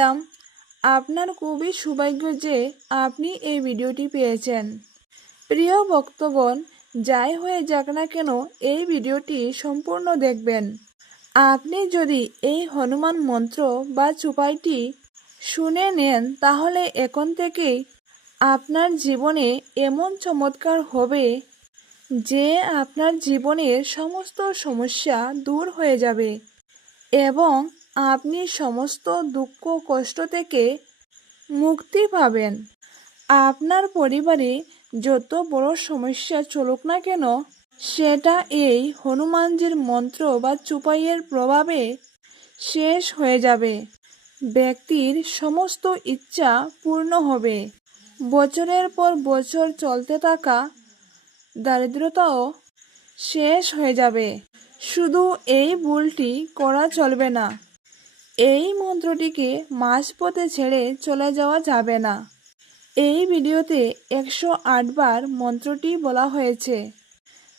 জয় আপনার খুবই সৌভাগ্য যে আপনি এই ভিডিওটি পেয়েছেন। প্রিয় ভক্তগণ, যাই হয়ে যাক না কেন এই ভিডিওটি সম্পূর্ণ দেখবেন। আপনি যদি এই হনুমান মন্ত্র বা চুপাইটি শুনে নেন, তাহলে এখন থেকেই আপনার জীবনে এমন চমৎকার হবে যে আপনার জীবনের সমস্ত সমস্যা দূর হয়ে যাবে এবং আপনি সমস্ত দুঃখ কষ্ট থেকে মুক্তি পাবেন। আপনার পরিবারে যত বড় সমস্যা চলুক না কেন, সেটা এই হনুমানজির মন্ত্র বা চুপাইয়ের প্রভাবে শেষ হয়ে যাবে। ব্যক্তির সমস্ত ইচ্ছা পূর্ণ হবে। বছরের পর বছর চলতে থাকা দারিদ্রতাও শেষ হয়ে যাবে। শুধু এই ভুলটি করা চলবে না। এই মন্ত্রটিকে মাঝপথে ছেড়ে চলে যাওয়া যাবে না। এই ভিডিওতে একশো আটবার মন্ত্রটি বলা হয়েছে,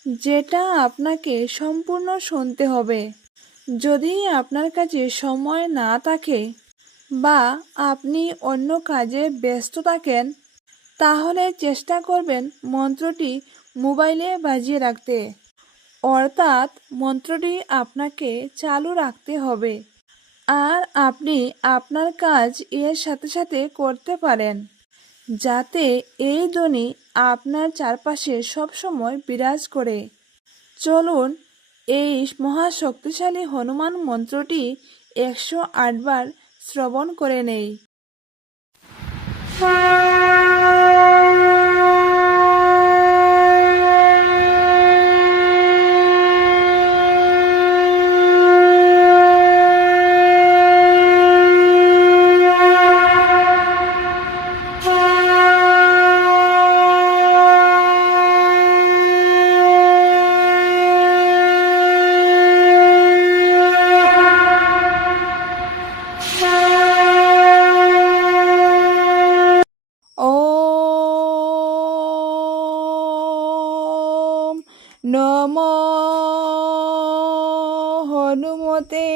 যেটা আপনাকে সম্পূর্ণ শুনতে হবে। যদি আপনার কাছে সময় না থাকে বা আপনি অন্য কাজে ব্যস্ত থাকেন, তাহলে চেষ্টা করবেন মন্ত্রটি মোবাইলে বাজিয়ে রাখতে। অর্থাৎ মন্ত্রটি আপনাকে চালু রাখতে হবে। আর আপনি আপনার কাজ এর সাথে সাথে করতে পারেন, যাতে এই ধ্বনি আপনার চারপাশে সবসময় বিরাজ করে। চলুন, এই মহাশক্তিশালী হনুমান মন্ত্রটি একশো আটবার শ্রবণ করে নেই ওম নম হনুমতে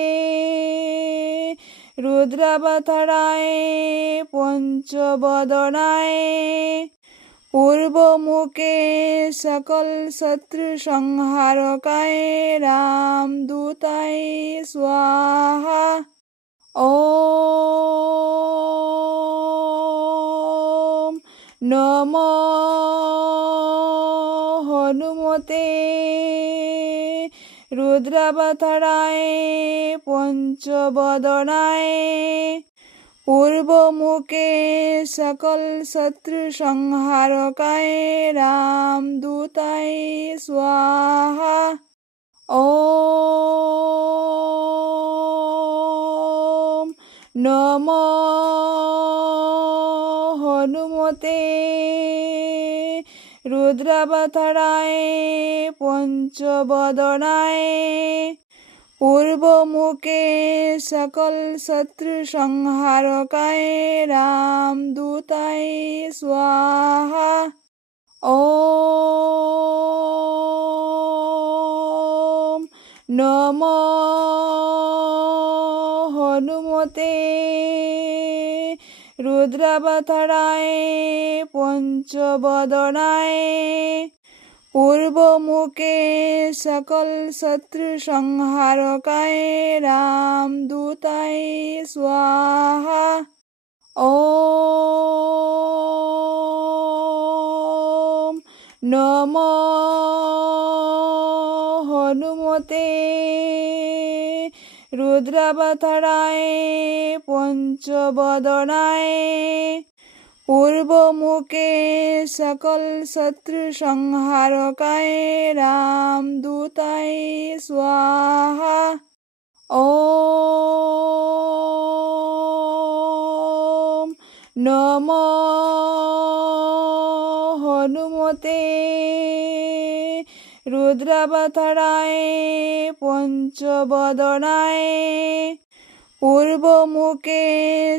রুদ্রাবতারায় পঞ্চবদনায়। পূর্বমুখে সকল শত্রু সংহারকায়। রামদূতায় স্বাহা। ওম নম হনুমতে। রুদ্রাবতারায় পঞ্চবদনায়। পূর্বমুখে সকল শত্রু সংহারকায় রামদূতায় স্বাহা। ও নম হনুমতে রুদ্রাবতারায় পঞ্চবদনায় পূর্বমুখে সকল শত্রু সংহারকায় রামদূতায় স্বাহা ওম নম হনুমতে রুদ্রাবতারায় পঞ্চবদনায় পূর্বমুখে সকল শত্রু সংহারকায় রামদূতায় স্বাহা ও নম হনুমতে রুদ্রাবতারায় পঞ্চবদনায় পূর্বমুখে সকল শত্রু সংহারকায় রামদূতায় স্বাহা। ওম নম হনুমতে রুদ্রাবতারায় পঞ্চবদনায় পূর্বমুখে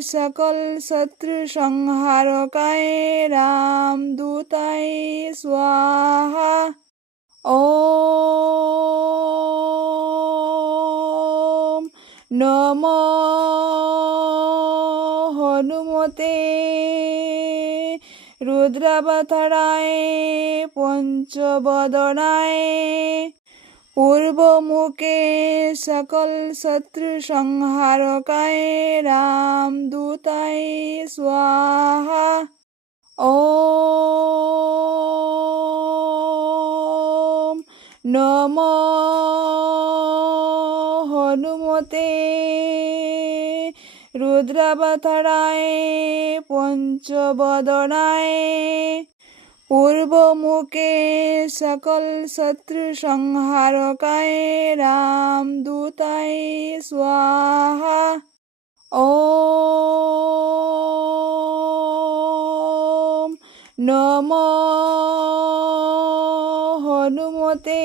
সকল শত্রু সংহারকায় রামদূতায় স্বাহা ও নম হনুমতে রুদ্রাবতারায় পঞ্চবদনায় পূর্বমুখে সকল শত্রু সংহারকায় রামদূতায় স্বাহা ও নম হনুমতে রুদ্রাবতারায় পঞ্চবদনায় পূর্বমুখে সকল শত্রু সংহারকায় রামদূতায় স্বাহা ॐ নম হনুমতে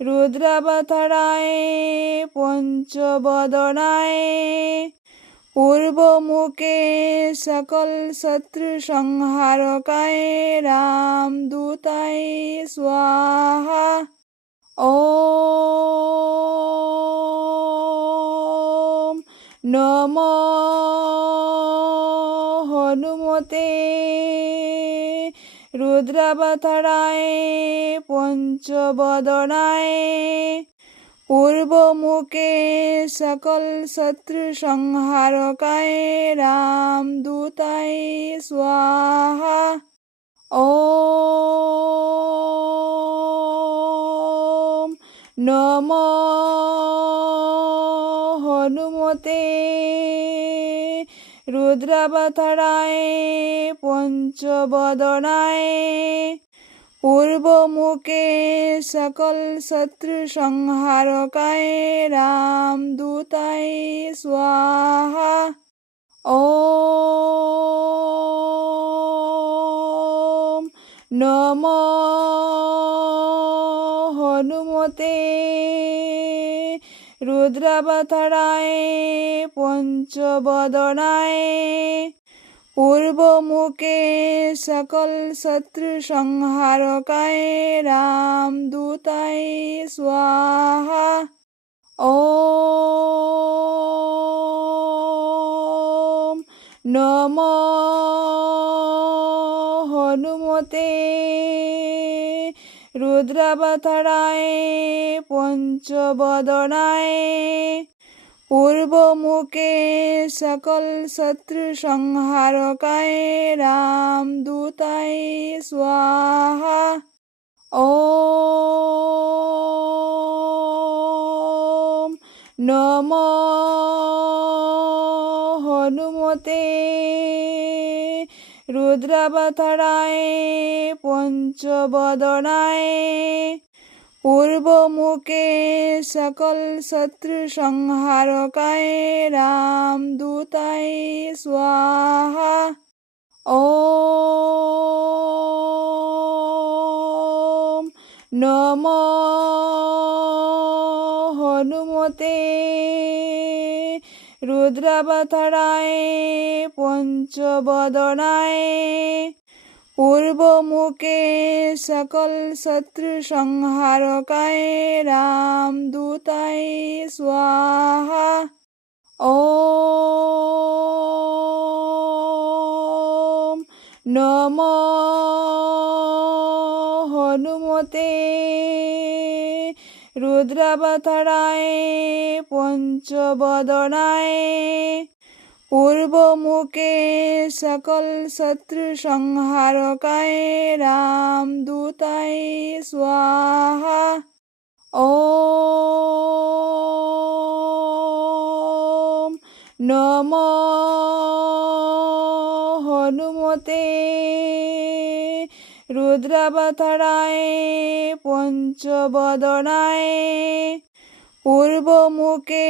রুদ্রাবতারায় পঞ্চবদনায় পূর্বমুখে সকল শত্রু সংহারকায় রামদূতায় স্বাহা ও নম হনুমতে রুদ্রাবতারায় পঞ্চবদনায় পূর্বমুখে সকল শত্রু সংহারকায় রামদূতায় স্বাহা। ও নম হনুমতে রুদ্রাবতারায় পঞ্চবদনায় পূর্বমুখে সকল শত্রু সংহারকায় রামদূতায় স্বাহা ॐ নম হনুমতে রুদ্রাবতারায় পঞ্চবদনায় পূর্বমুখে সকল শত্রু সংহারকায় রামদূতায় স্বাহা ও নম হনুমতে রুদ্রাবতারায় পঞ্চবদনায় পূর্বমুখে সকল শত্রু সংহারকায় রামদূতায় স্বাহা ॐ নম হনুমতে রুদ্রাবতারায় পঞ্চবদনায় পূর্বমুখে সকল শত্রু সংহারকায় রামদূতায় স্বাহা ॐ নম হনুমতে রুদ্রাবতারায় পঞ্চবদনায় পূর্বমুখে সকল শত্রু সংহারকায় রামদূতায় স্বাহা ও নম হনুমতে রুদ্রাবতারায় পঞ্চবদনায় পূর্বমুখে সকল শত্রু সংহারকায় রামদূতায় স্বাহা ও নম হনুমতে রুদ্রাবতারায় পঞ্চবদনায় পূর্বমুখে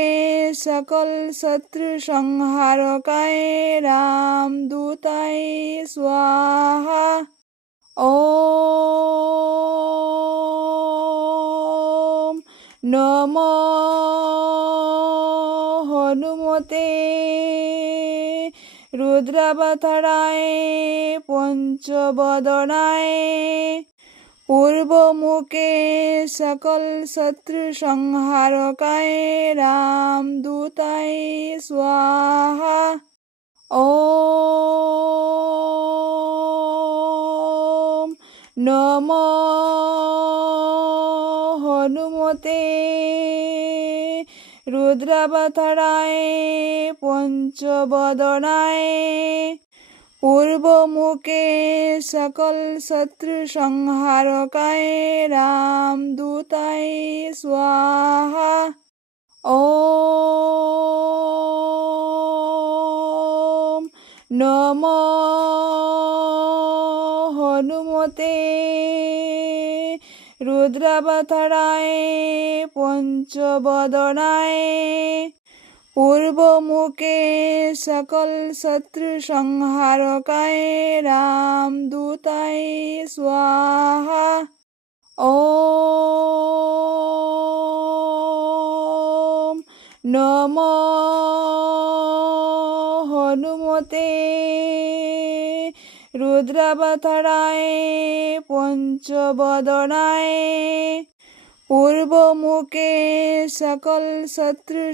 সকল শত্রু সংহারকায় রামদূতায় স্বাহা ॐ নম হনুমতে রুদ্রাবতারায় পঞ্চবদনায় পূর্ব মুখে সকল শত্রু সংহারকায় রাম দূতায় স্বাহা ও নম হনুমতে রুদ্রাবতারায় পঞ্চবদনায় পূর্ব মুখে সকল শত্রু রাম দূতায় স্বাহা ॐ নম হনুমতে রুদ্রাবতারায় পঞ্চবদনায় পূর্ব মুখে সকল শত্রু রাম দূতায় স্বাহা ও নম হনুমতে রুদ্রাবতারায় পঞ্চবদনায় পূর্ব মুখে সকল শত্রু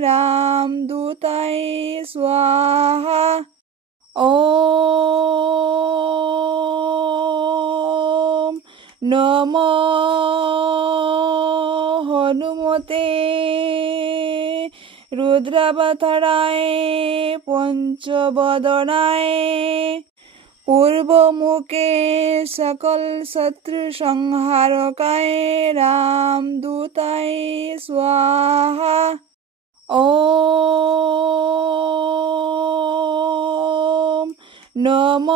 রাম দূতায় স্বাহা ও নম হনুমতে রুদ্রাবতারায় পঞ্চবদনায় পূর্ব মুখে সকল শত্রু রাম দূতায় স্বাহা ॐ নম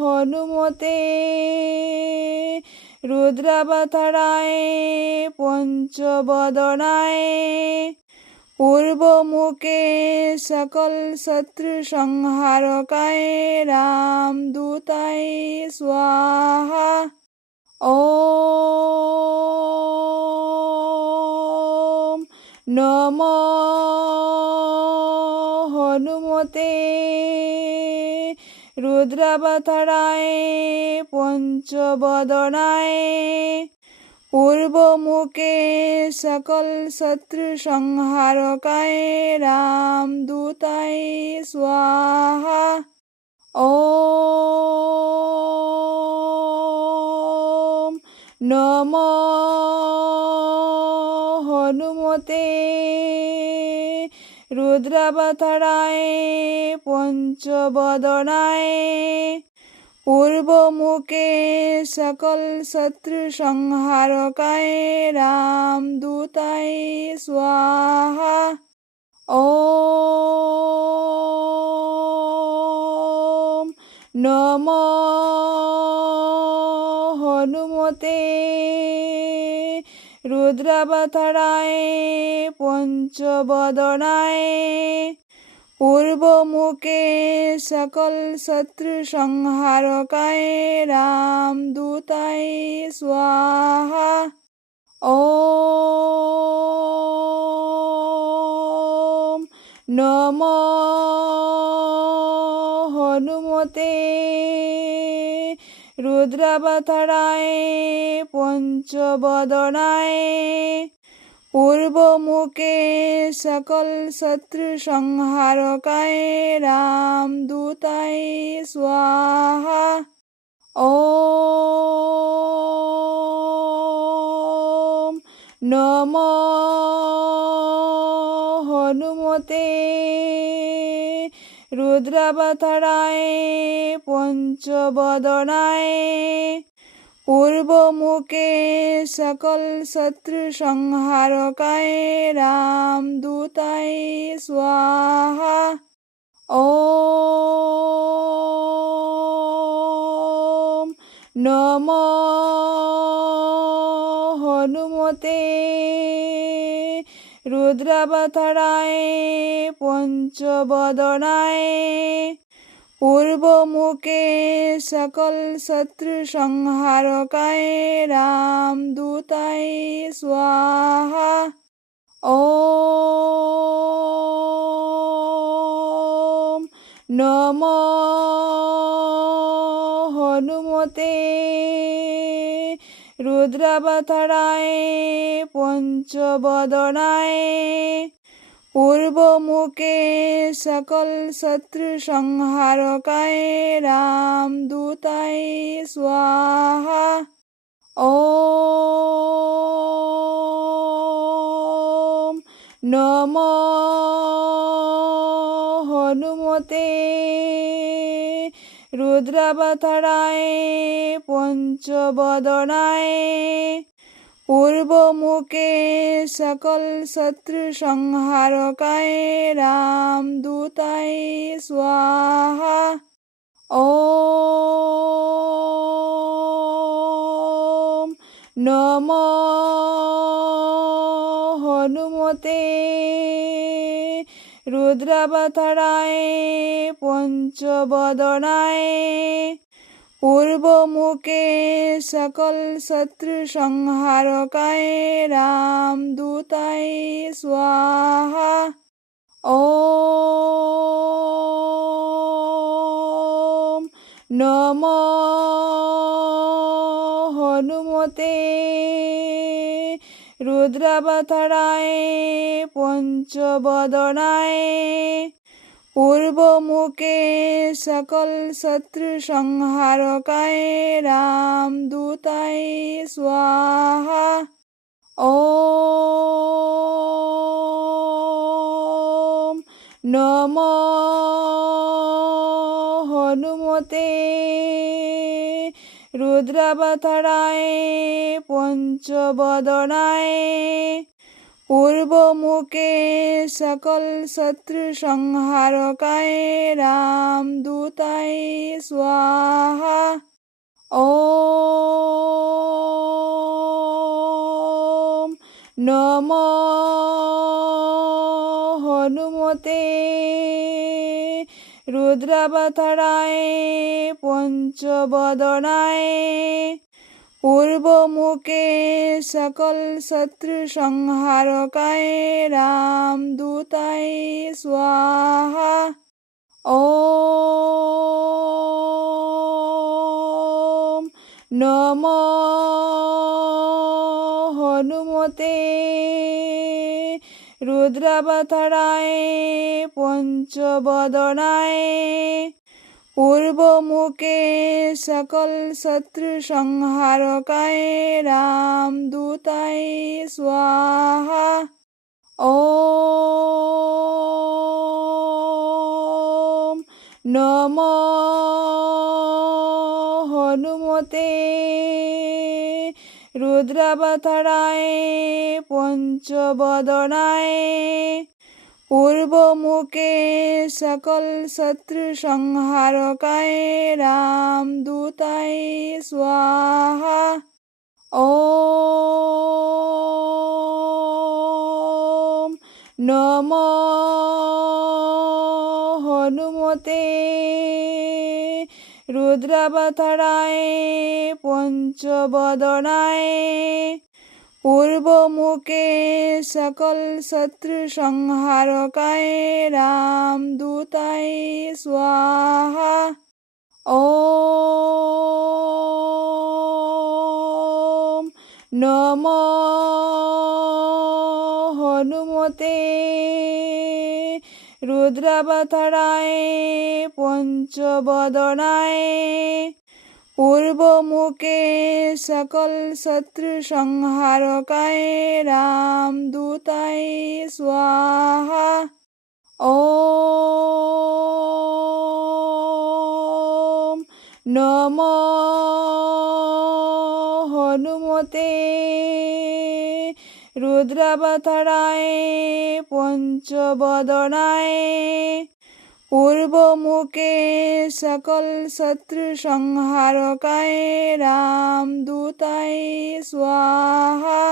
হনুমতে রুদ্রাবতারায় পঞ্চবদনায় পূর্ব মুখে সকল শত্রু রাম দূতায় স্বাহা ও নম হনুমতে রুদ্রাবতারায় পঞ্চবদনায় পূর্ব মুখে সকল শত্রু রাম দূতায় স্বাহা ॐ নম হনুমতে রুদ্রাবতারায় পঞ্চবদনায় পূর্ব মুখে সকল শত্রু রাম দূতায় স্বাহা ও নম হনুমতে রুদ্রাবতারায় পঞ্চবদনায় পূর্ব মুখে সকল শত্রু রাম দূতায় স্বাহা ও নম হনুমতে রুদ্রাবতারায় পঞ্চবদনায় পূর্ব মুখে সকল শত্রু রাম দূতায় স্বাহা ও নম হনুমতে রুদ্রাবতারায় পঞ্চবদনায় পূর্ব মুখে সকল শত্রু রাম দূতায় স্বাহা ॐ নম হনুমতে রুদ্রাবতারায় পঞ্চবদনায় পূর্ব মুখে সকল শত্রু রাম দূতায় স্বাহা ও নম হনুমতে রুদ্রাবতারায় পঞ্চবদনায় পূর্বমুখে সকল শত্রু রাম দূতায় স্বাহা ॐ নম হনুমতে রুদ্রাবতারায় পঞ্চবদনায় পূর্বমুখে সকল শত্রু রাম দূতায় স্বাহা ও নম হনুমতে রুদ্রাবতারায় পঞ্চবদনায় পূর্বমুখে সকল শত্রু রাম দূতায় স্বাহা ও নম হনুমতে রুদ্রাবতারায় পঞ্চবদনায় পূর্বমুখে সকল শত্রু রাম দূতায় স্বাহা ॐ নম হনুমতে রুদ্রাবতারায় পঞ্চবদনায় পূর্বমুখে সকল শত্রু রাম দূতায় স্বাহা ও নম হনুমতে রুদ্রাবতারায় পঞ্চবদনায় পূর্বমুখে সকল শত্রু রাম দূতায় স্বাহা ও নম হনুমতে রুদ্রাবতারায় পঞ্চবদনায় পূর্বমুখে সকল শত্রু রাম দূতায় স্বাহা ও নম হনুমতে রুদ্রাবতারায় পঞ্চবদনায় পূর্বমুখে সকল শত্রু রাম দূতায় স্বাহা ও নম হনুমতে রুদ্রাবতারায় পঞ্চবদনায় পূর্বমুখে সকল শত্রু রাম দূতায় স্বাহা ॐ নম হনুমতে রুদ্রাবতারায় পঞ্চবদনায় পূর্বমুখে সকল শত্রু রাম দূতায় স্বাহা ও নম হনুমতে রুদ্রাবতারায় পঞ্চবদনায় পূর্বমুখে সকল শত্রু রাম দূতায় স্বাহা।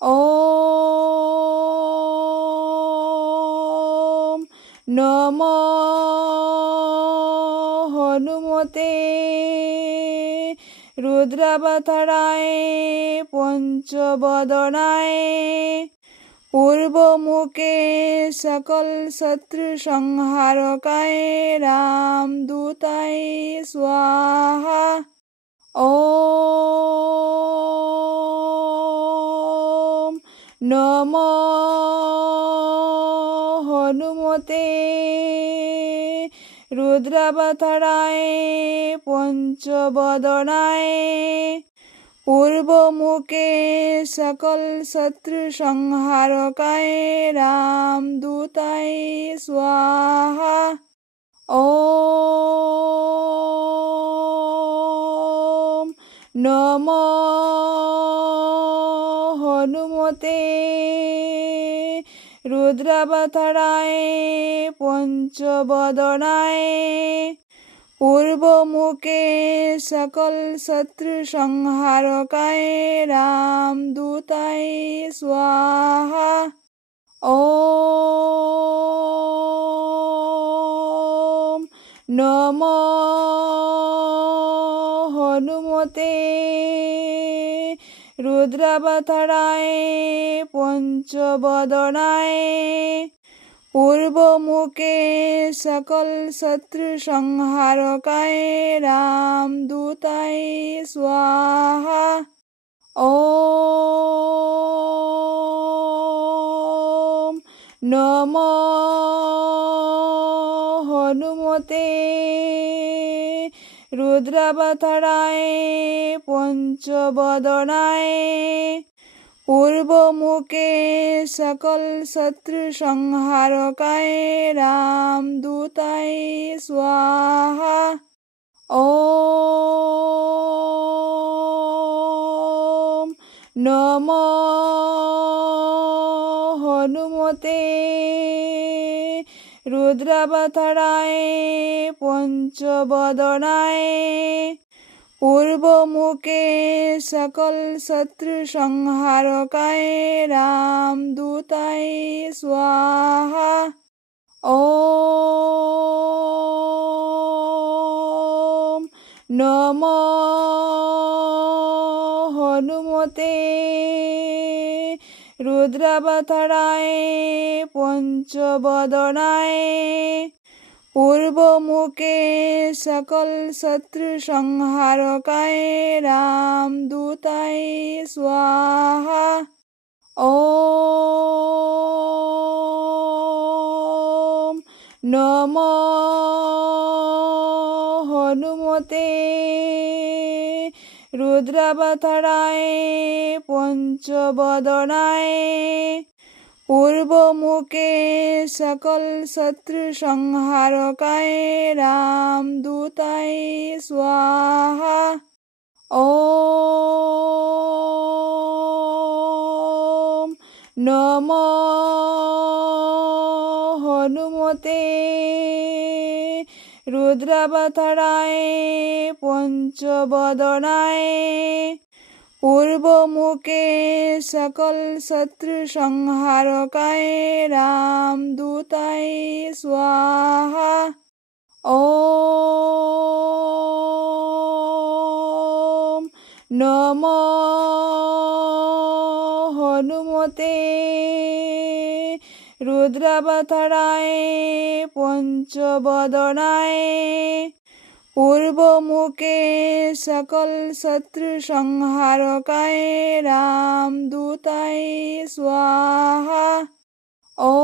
ও নম হনুমতে রুদ্রাবতারায় পঞ্চবদনায় পূর্বমুখে সকল শত্রু রাম দূতায় স্বাহা ॐ নম হনুমতে রুদ্রাবতারায় পঞ্চবদনায় পূর্বমুখে সকল শত্রু সংহারকায় রামদূতায় স্বাহা ও নম হনুমতে রুদ্রাবতারায় পঞ্চবদনায় পূর্বমুখে সকল শত্রু সংহারকায় রামদূতায় স্বাহা ॐ নম হনুমতে রুদ্রাবতারায় পঞ্চবদনায় পূর্বমুখে সকল শত্রু সংহারকায় রামদূতায় স্বাহা ও নম হনুমতে রুদ্রাবতারায় পঞ্চবদনায় পূর্বমুখে সকল শত্রু সংহারকায় রামদূতায় স্বাহা ও নম হনুমতে রুদ্রাবতারায় পঞ্চবদনায় পূর্বমুখে সকল শত্রু সংহারকায় রামদূতায় স্বাহা ও নম হনুমতে রুদ্রাবতারায় পঞ্চবদনায় পূর্বমুখে সকল শত্রু সংহারকায় রামদূতায় স্বাহা ॐ নম হনুমতে রুদ্রাবতারায় পঞ্চবদনায় পূর্বমুখে সকল শত্রু সংহারকায় রামদূতায় স্বাহা ও নম হনুমতে রুদ্রাবতারায় পঞ্চবদনায় পূর্বমুখে সকল শত্রু সংহারকায় রামদূতায় স্বাহা ॐ নম হনুমতে রুদ্রাবতারায় পঞ্চবদনায় পূর্বমুখে সকল শত্রু সংহারকায় রামদূতায় স্বাহা ও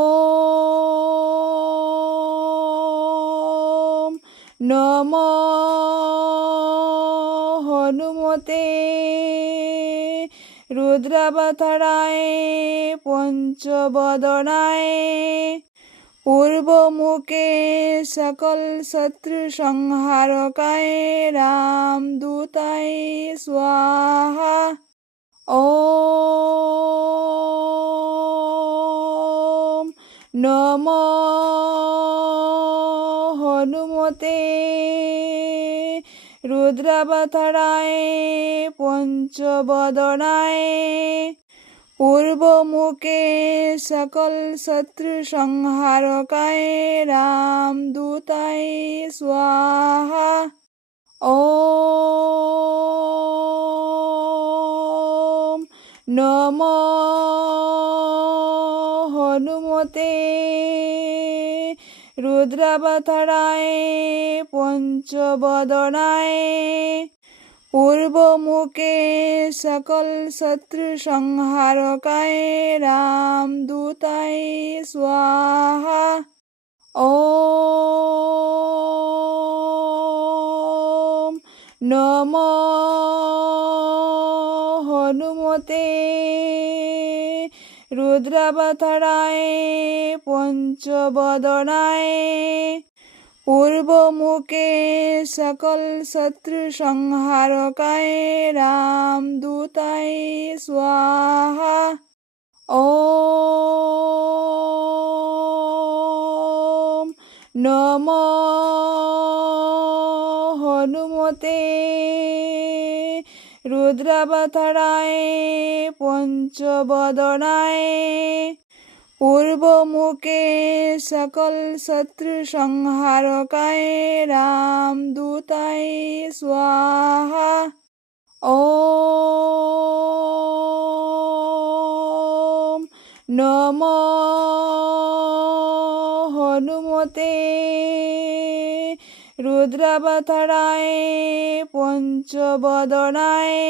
নম হনুমতে রুদ্রাবতারায় পঞ্চবদনায় পূর্বমুখে সকল শত্রু সংহারকায় রামদূতায় স্বাহা। ও নম হনুমতে রুদ্রাবতারায় পঞ্চবদনায় পূর্বমুখে সকল শত্রু সংহারকায় রামদূতায় স্বাহা ॐ নম হনুমতে রুদ্রাবতারায় পঞ্চবদনায় পূর্বমুখে সকল শত্রু রাম দূতায় স্বাহা ও নম হনুমতে রুদ্রাবতারায় পঞ্চবদনায় পূর্বমুখে সকল শত্রু রাম দূতায় স্বাহা ॐ নম হনুমতে রুদ্রাবতারায় পঞ্চবদনায় পূর্বমুখে সকল শত্রু রাম দূতায় স্বাহা। ও নম হনুমতে রুদ্রাবতারায় পঞ্চবদনায়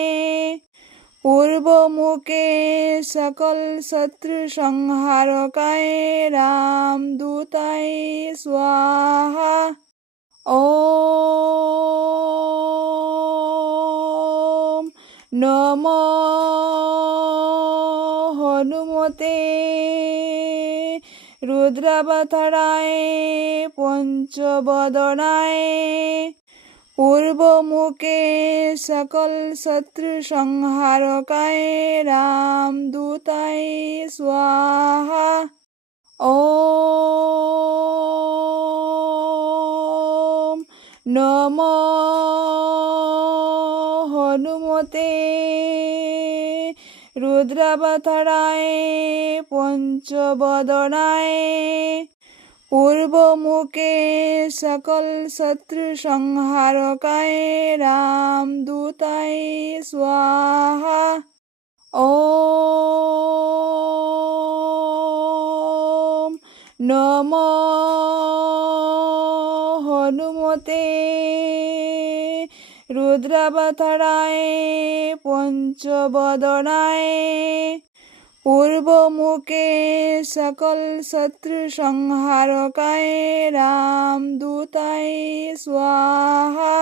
পূর্বমুখে সকল শত্রু রাম দূতায় স্বাহা ও নম হনুমতে রুদ্রাবতারায় পঞ্চবদনায় পূর্বমুখে সকল শত্রু রাম দূতায় স্বাহা ॐ নম হনুমতে রুদ্রাবতারায় পঞ্চবদনায় পূর্বমুখে সকল শত্রু রাম দূতায় স্বাহা ও নম হনুমতে রুদ্রাবতারায় পঞ্চবদনায় পূর্বমুখে সকল শত্রু সংহারকায় রাম দূতায় স্বাহা